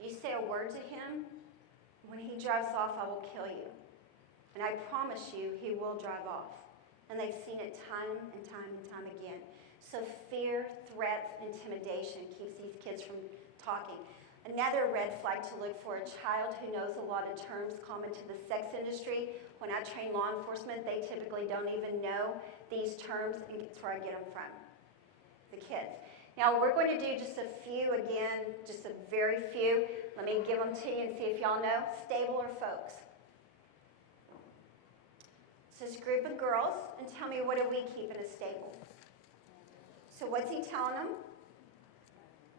You say a word to him, when he drives off, I will kill you. And I promise you, he will drive off. And they've seen it time and time and time again. So fear, threats, intimidation keeps these kids from talking. Another red flag to look for, a child who knows a lot of terms common to the sex industry. When I train law enforcement, they typically don't even know these terms, and it's where I get them from, the kids. Now we're going to do just a few, again, just a very few. Let me give them to you and see if y'all know. Stable or folks? So this group of girls, and tell me, what do we keep in a stable? So what's he telling them?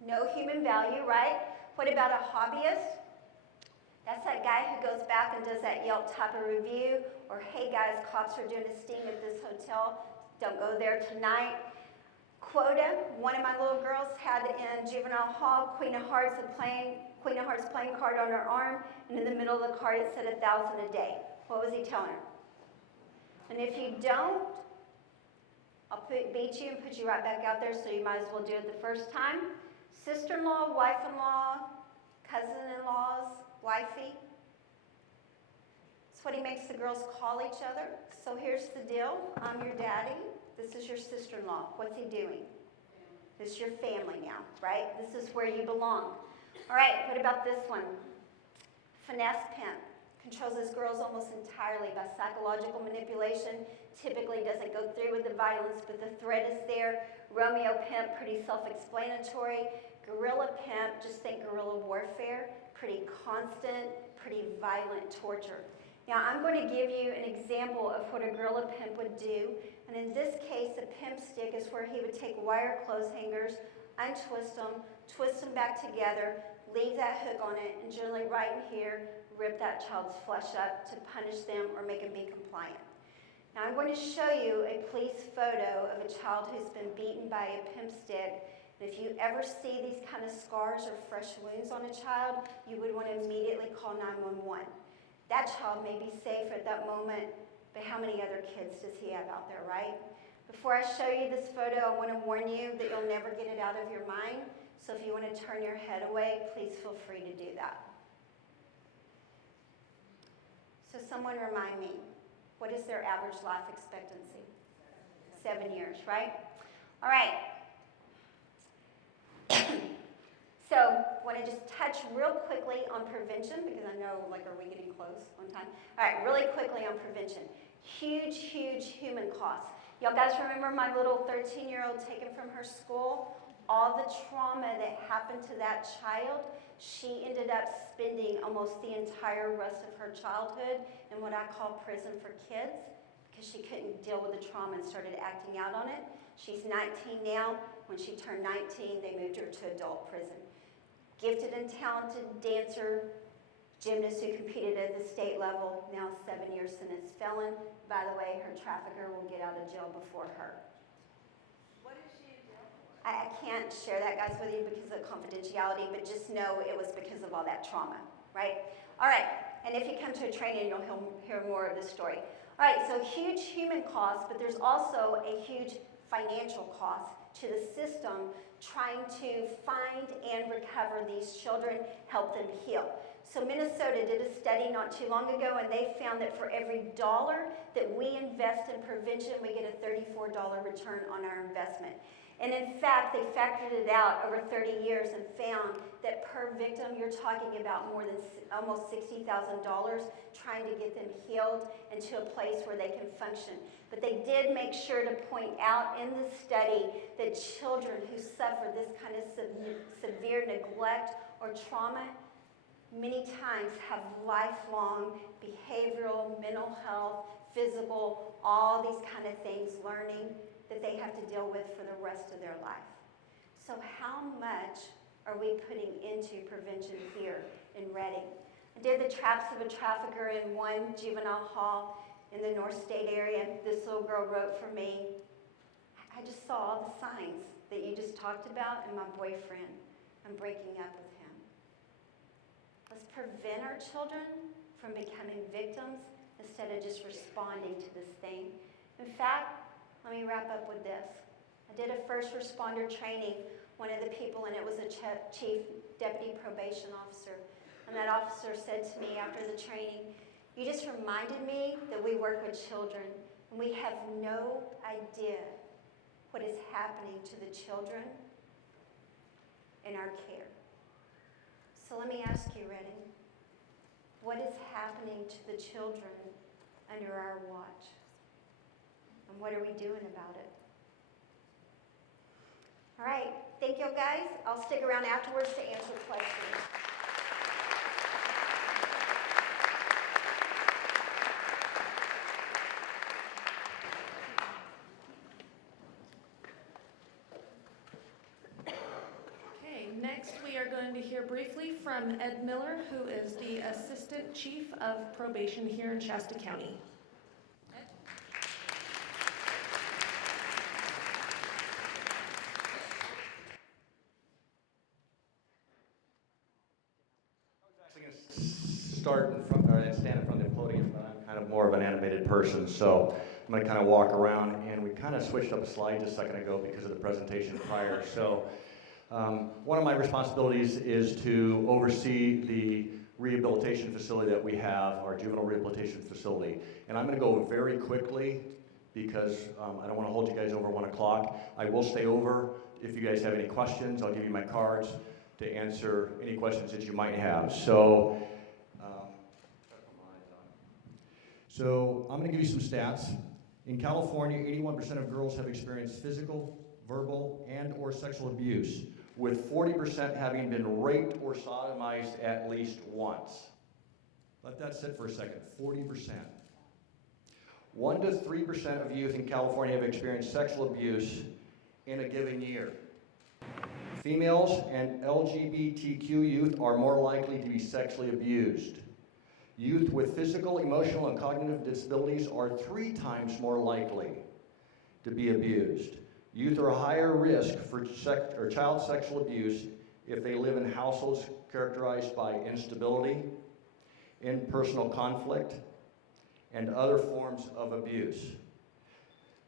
No human value, right? What about a hobbyist? That's that guy who goes back and does that Yelp type of review, or hey guys, cops are doing a sting at this hotel, don't go there tonight. Quota, one of my little girls had in juvenile hall, Queen of Hearts playing card on her arm, and in the middle of the card it said 1,000 a day. What was he telling her? And if you don't, I'll beat you and put you right back out there, so you might as well do it the first time. Sister-in-law, wife-in-law, cousin-in-laws, wifey. That's what he makes the girls call each other. So here's the deal. I'm your daddy. This is your sister-in-law. What's he doing? This is your family now, right? This is where you belong. All right, what about this one? Finesse pimp. Controls his girls almost entirely by psychological manipulation. Typically doesn't go through with the violence, but the threat is there. Romeo pimp, pretty self-explanatory. Guerrilla pimp, just think guerrilla warfare. Pretty constant, pretty violent torture. Now I'm going to give you an example of what a guerrilla pimp would do. And in this case, a pimp stick is where he would take wire clothes hangers, untwist them, twist them back together, leave that hook on it, and generally right in here, rip that child's flesh up to punish them or make them be compliant. Now I'm going to show you a police photo of a child who's been beaten by a pimp stick. And if you ever see these kind of scars or fresh wounds on a child, you would want to immediately call 911. That child may be safe at that moment, but how many other kids does he have out there, right? Before I show you this photo, I want to warn you that you'll never get it out of your mind. So if you want to turn your head away, please feel free to do that. So someone remind me, what is their average life expectancy? 7 years, right? All right. So I want to just touch real quickly on prevention, because I know, like, are we getting close on time? All right, really quickly on prevention. Huge, huge human costs. Y'all guys remember my little 13-year-old taken from her school? All the trauma that happened to that child, she ended up spending almost the entire rest of her childhood in what I call prison for kids, because she couldn't deal with the trauma and started acting out on it. She's 19 now. When she turned 19, they moved her to adult prison. Gifted and talented dancer, gymnast who competed at the state level, now 7-year sentence felon. By the way, her trafficker will get out of jail before her. I can't share that, guys, with you because of confidentiality, but just know it was because of all that trauma, right? All right, and if you come to a training, you'll hear more of this story. All right, so huge human cost, but there's also a huge financial cost to the system trying to find and recover these children, help them heal. So Minnesota did a study not too long ago, and they found that for every dollar that we invest in prevention, we get a $34 return on our investment. And in fact, they factored it out over 30 years and found that per victim, you're talking about more than almost $60,000 trying to get them healed and to a place where they can function. But they did make sure to point out in the study that children who suffer this kind of severe neglect or trauma many times have lifelong behavioral, mental health, physical, all these kind of things, learning that they have to deal with for the rest of their life. So how much are we putting into prevention here in Reading? I did the traps of a trafficker in one juvenile hall in the North State area. This little girl wrote for me, I just saw all the signs that you just talked about, and my boyfriend, I'm breaking up with him. Let's prevent our children from becoming victims instead of just responding to this thing. In fact, let me wrap up with this. I did a first responder training, one of the people, and it was a chief deputy probation officer. And that officer said to me after the training, you just reminded me that we work with children, and we have no idea what is happening to the children in our care. So let me ask you, Reading, what is happening to the children under our watch? And what are we doing about it? All right, thank you guys. I'll stick around afterwards to answer questions. Okay, next we are going to hear briefly from Ed Miller, who is the Assistant Chief of Probation here in Shasta County. start in front, or stand in front of the podium, but I'm kind of more of an animated person, so I'm going to kind of walk around, and we kind of switched up a slide just a second ago because of the presentation prior. So one of my responsibilities is to oversee the rehabilitation facility that we have, our juvenile rehabilitation facility. And I'm going to go very quickly because I don't want to hold you guys over 1 o'clock. I will stay over. If you guys have any questions, I'll give you my cards to answer any questions that you might have. So I'm going to give you some stats. In California, 81% of girls have experienced physical, verbal, and/or sexual abuse, with 40% having been raped or sodomized at least once. Let that sit for a second, 40%. 1 to 3% of youth in California have experienced sexual abuse in a given year. Females and LGBTQ youth are more likely to be sexually abused. Youth with physical, emotional, and cognitive disabilities are 3 times more likely to be abused. Youth are a higher risk for child sexual abuse if they live in households characterized by instability, interpersonal conflict, and other forms of abuse.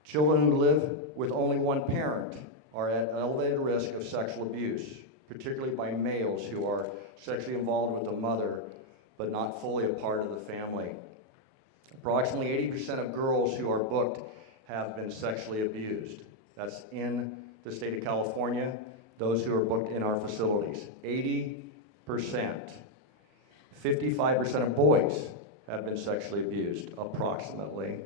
Children who live with only one parent are at elevated risk of sexual abuse, particularly by males who are sexually involved with the mother but not fully a part of the family. Approximately 80% of girls who are booked have been sexually abused. That's in the state of California, those who are booked in our facilities. 80%. 55% of boys have been sexually abused, approximately.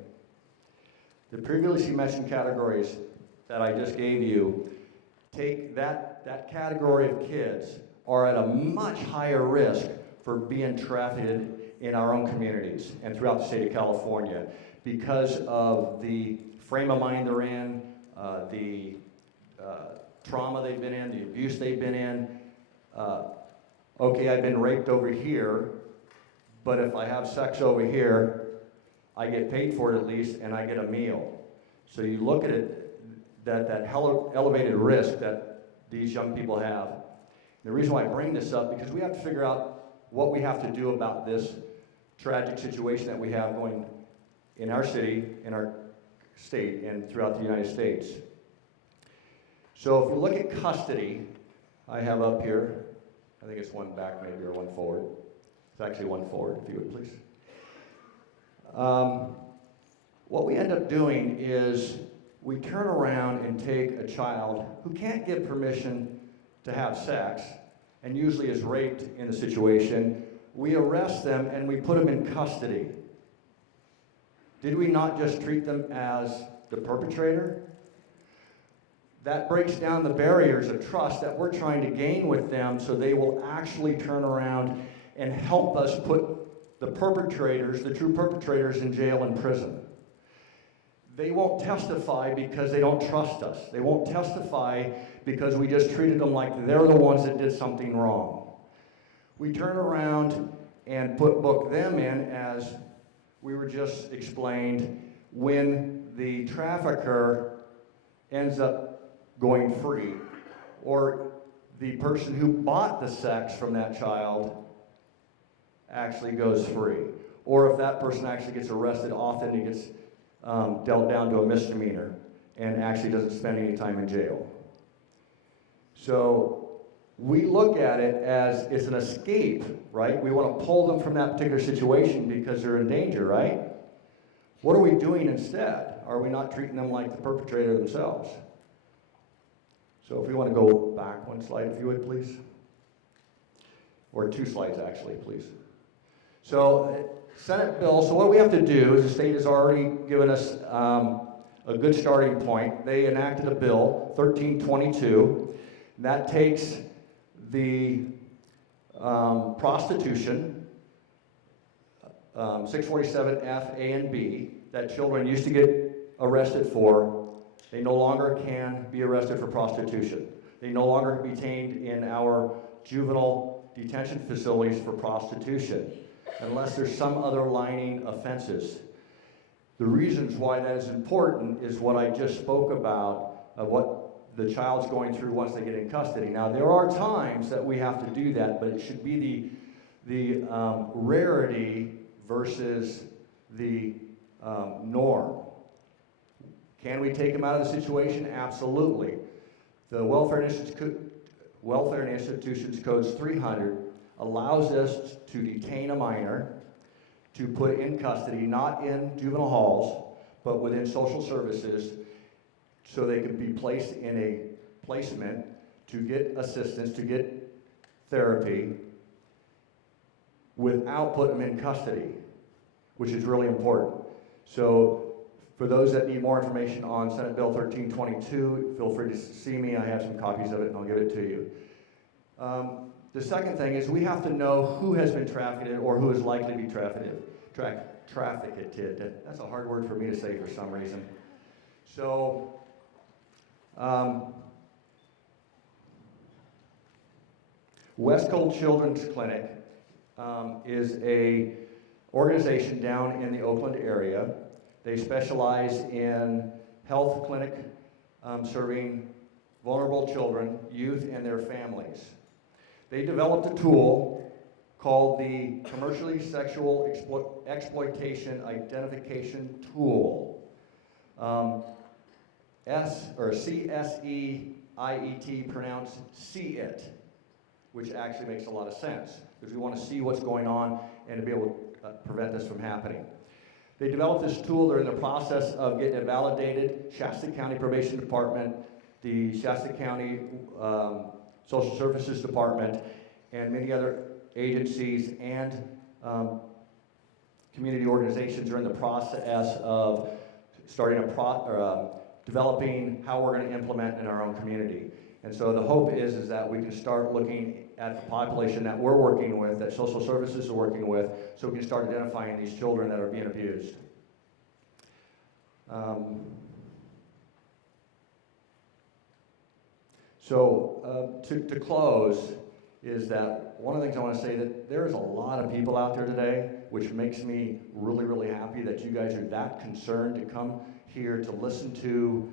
The previously mentioned categories that I just gave you, take that category of kids are at a much higher risk for being trafficked in our own communities and throughout the state of California because of the frame of mind they're in, the trauma they've been in, the abuse they've been in. Okay, I've been raped over here, but if I have sex over here, I get paid for it at least, and I get a meal. So you look at it, that elevated risk that these young people have. The reason why I bring this up, because we have to figure out what we have to do about this tragic situation that we have going in our city, in our state, and throughout the United States. So if you look at custody, I have up here, I think it's one back maybe or one forward. It's actually one forward, if you would please. What we end up doing is we turn around and take a child who can't give permission to have sex and usually is raped in the situation. We arrest them and we put them in custody. Did we not just treat them as the perpetrator? That breaks down the barriers of trust that we're trying to gain with them so they will actually turn around and help us put the perpetrators, the true perpetrators, in jail and prison. They won't testify because they don't trust us. They won't testify because we just treated them like they're the ones that did something wrong. We turn around and book them in, as we were just explained, when the trafficker ends up going free, or the person who bought the sex from that child actually goes free. Or if that person actually gets arrested, often he gets dealt down to a misdemeanor and actually doesn't spend any time in jail. So we look at it as it's an escape, right? We want to pull them from that particular situation because they're in danger, right? What are we doing instead? Are we not treating them like the perpetrator themselves? So if we want to go back one slide, if you would, please. Or 2 slides, actually, please. So Senate bill, so what we have to do is the state has already given us a good starting point. They enacted a bill, 1322, that takes the prostitution, 647F, A, and B, that children used to get arrested for. They no longer can be arrested for prostitution. They no longer can be detained in our juvenile detention facilities for prostitution, unless there's some other lining offenses. The reasons why that is important is what I just spoke about, of what the child's going through once they get in custody. Now, there are times that we have to do that, but it should be the rarity versus the norm. Can we take them out of the situation? Absolutely. The Welfare and Institutions Codes 300 allows us to detain a minor, to put in custody, not in juvenile halls, but within social services, so they can be placed in a placement to get assistance, to get therapy, without putting them in custody, which is really important. So for those that need more information on Senate Bill 1322, feel free to see me. I have some copies of it and I'll give it to you. The second thing is we have to know who has been trafficked or who is likely to be trafficked. That's a hard word for me to say for some reason. So, Westcold Children's Clinic is a organization down in the Oakland area. They specialize in health clinic serving vulnerable children, youth, and their families. They developed a tool called the Commercially Sexual Exploitation Identification Tool. CSEIET, pronounced see-it, which actually makes a lot of sense because we want to see what's going on and to be able to prevent this from happening. They developed this tool. They're in the process of getting it validated. Shasta County Probation Department, the Shasta County Social Services Department, and many other agencies and community organizations are in the process of starting developing how we're going to implement in our own community. And so the hope is that we can start looking at the population that we're working with, that social services are working with, so we can start identifying these children that are being abused. To close is that one of the things I want to say that there's a lot of people out there today, which makes me really, really happy that you guys are that concerned to come here to listen to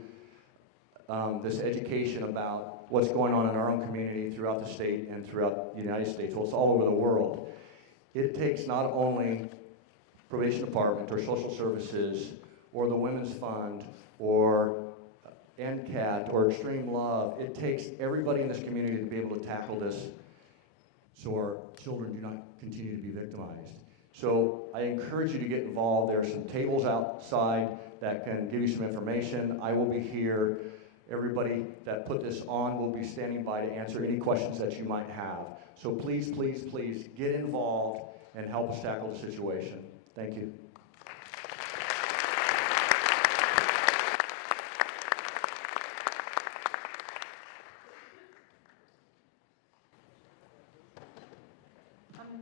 this education about what's going on in our own community throughout the state and throughout the United States. Well, it's all over the world. It takes not only probation department or social services or the Women's Fund or NCAT or Extreme Love. It takes everybody in this community to be able to tackle this so our children do not continue to be victimized. So I encourage you to get involved. There are some tables outside that can give you some information. I will be here. Everybody that put this on will be standing by to answer any questions that you might have. So please, please, please get involved and help us tackle the situation. Thank you.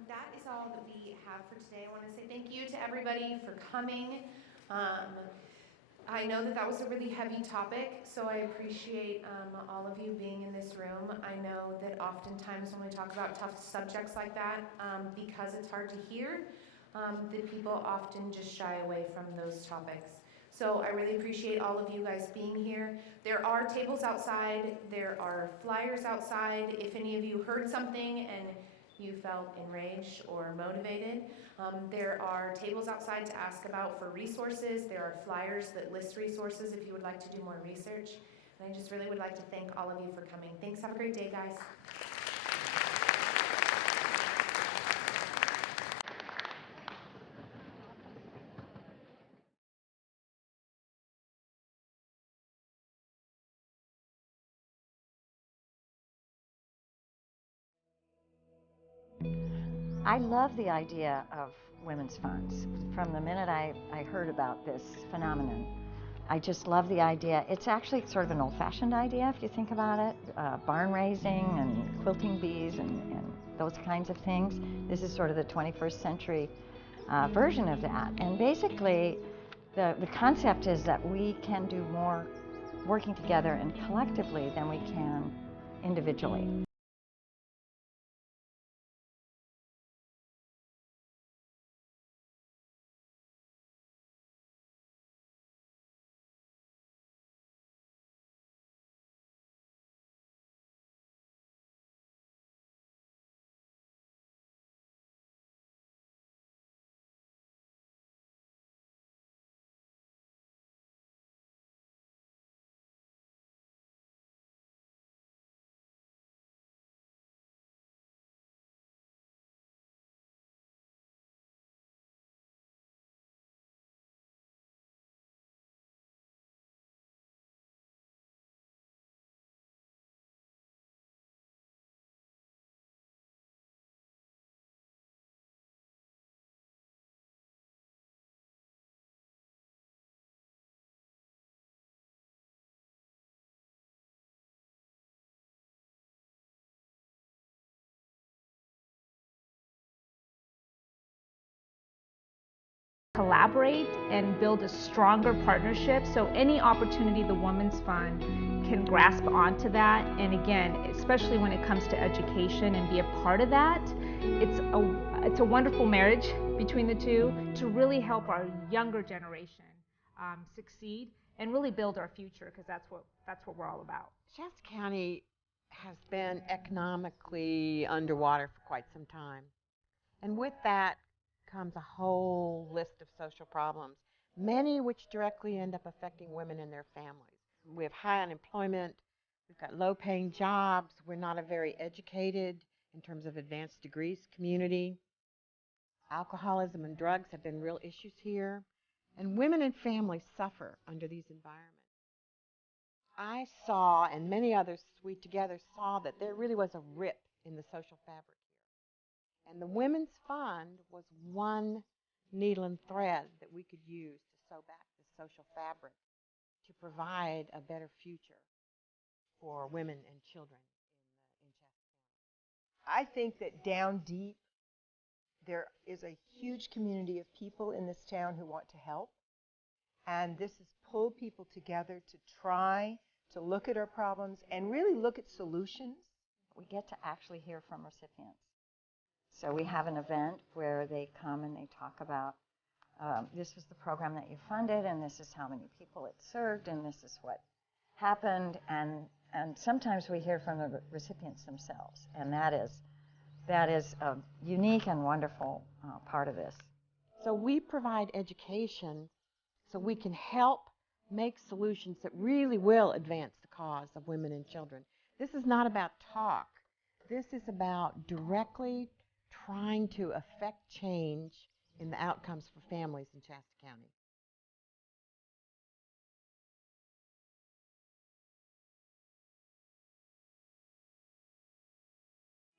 That is all that we have for today. I want to say thank you to everybody for coming. I know that was a really heavy topic, so I appreciate all of you being in this room. I know that oftentimes when we talk about tough subjects like that, because it's hard to hear, that people often just shy away from those topics. So I really appreciate all of you guys being here. There are tables outside. There are flyers outside. If any of you heard something and you felt enraged or motivated, there are tables outside to ask about for resources. There are flyers that list resources if you would like to do more research. And I just really would like to thank all of you for coming. Thanks. Have a great day, guys. I love the idea of women's funds. From the minute I heard about this phenomenon, I just love the idea. It's actually sort of an old-fashioned idea if you think about it. Barn raising and quilting bees and those kinds of things. This is sort of the 21st century version of that. And basically, the concept is that we can do more working together and collectively than we can individually. collaborate and build a stronger partnership. So any opportunity the Women's Fund can grasp onto that, and again, especially when it comes to education and be a part of that, it's a wonderful marriage between the two to really help our younger generation succeed and really build our future, because that's what we're all about. Shasta County has been economically underwater for quite some time. And with that comes a whole list of social problems, many which directly end up affecting women and their families. We have high unemployment, we've got low-paying jobs, we're not a very educated, in terms of advanced degrees, community. Alcoholism and drugs have been real issues here, and women and families suffer under these environments. I saw, and many others we together saw, that there really was a rip in the social fabric. And the Women's Fund was one needle and thread that we could use to sew back the social fabric to provide a better future for women and children in Shasta County. I think that down deep, there is a huge community of people in this town who want to help. And this has pulled people together to try to look at our problems and really look at solutions. We get to actually hear from recipients. So we have an event where they come and they talk about, this was the program that you funded, and this is how many people it served, and this is what happened. And sometimes we hear from the recipients themselves, and that is a unique and wonderful part of this. So we provide education so we can help make solutions that really will advance the cause of women and children. This is not about talk. This is about directly trying to affect change in the outcomes for families in Shasta County.